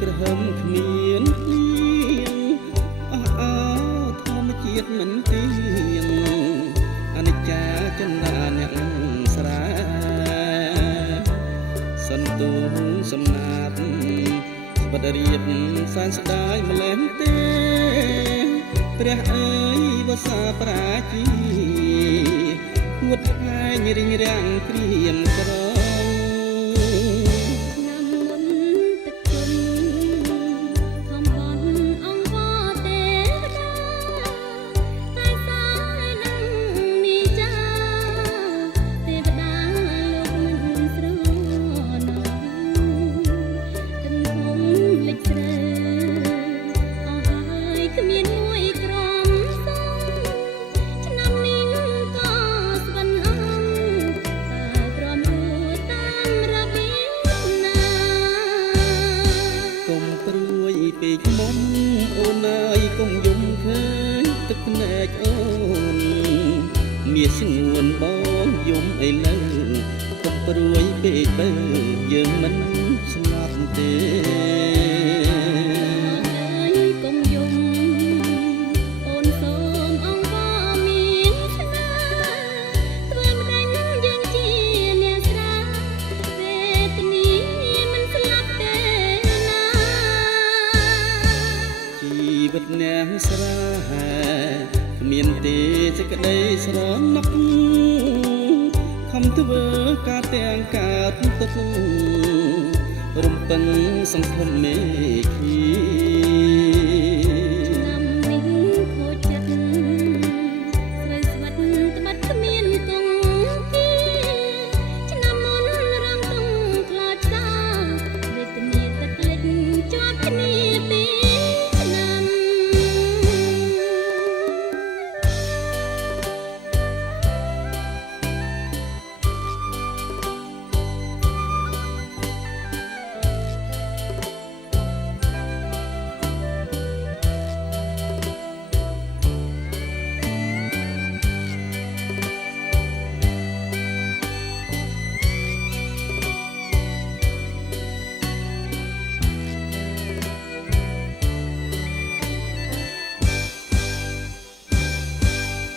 ក្រហមគ្មានភ្លៀងអស់អោធម្មជាតិមិនទៀងអនិច្ចាចិន្តាអ្នកស្រាសន្ទុះសំណាតស្បិតរៀបសែនស្ដាយម្លែងទេព្រះអើយវសាប្រាជីួតហើយរិញរាំងព្រៀមក្រឆ្នាំមុនទឹកជន់ខំបន់អង្គវទេវតាតែសាយនឹងនេះចាទេវតាលោកមិនស្រណោទឹកធំលេចស្រើអស់ហើយគ្មានមួយក្រំឆ្នាំនេះក៏ស្វិនអន់តែទ្រាំរួចតាមរបៀបណាកុំព្រួយពេកមុំអូនអើយកុំយំឃើញទឹកភ្នែកអូនមានស្ងួនបងយំអីលើកុំព្រួយពេកទៅយើងមិនស្លាប់ទេកុំយំអូនសូមអង្គមានស្នាធ្វើម្ដេចយើងជាអ្នកស្រាវេទនាមិនស្លាប់ទេណាជីវិតអ្នកស្រាគ្មានទេសេចក្តីស្រណុកខំធ្វើការទាំងកើតទុករំពឹងសង្ឃឹមមេឃីឆ្នាំនេះខូចចិត្តស្រូវស្វិតត្បិតគ្មានគង្គាឆ្នាំមុនរំទងខ្លោចផ្កាវេទនាទឹកលិចជាប់គ្នាពីឆ្នាំ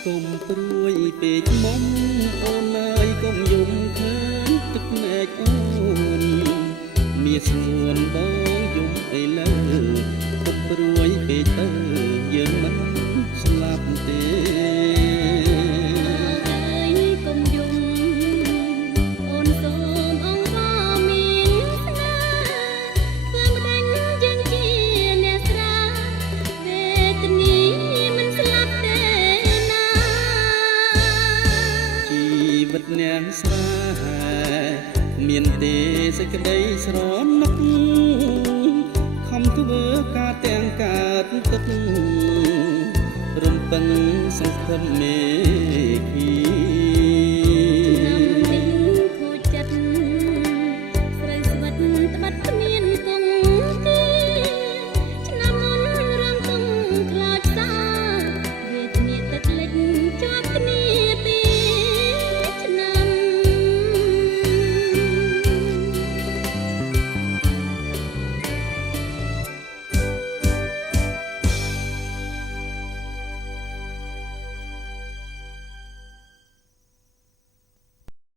កុំព្រួយពេកមុំអូនអើយកុំយំឃើញទឹកភ្នែកអូនមានស្ងួនបងយំអីលើកុំព្រួយពេកទៅយើងមិនស្លាប់ទេកុំយំអូនសូមអង្គមានស្នាធ្វើម្ដេចយើងជាអ្នកស្រាវេទនាមិនស្លាប់ទេណាជីវិតអ្នកស្រាមានទេសេចក្តីស្រណុកខំធ្វើការទាំងកើតទុករំពឹងសង្ឃឹមមេឃី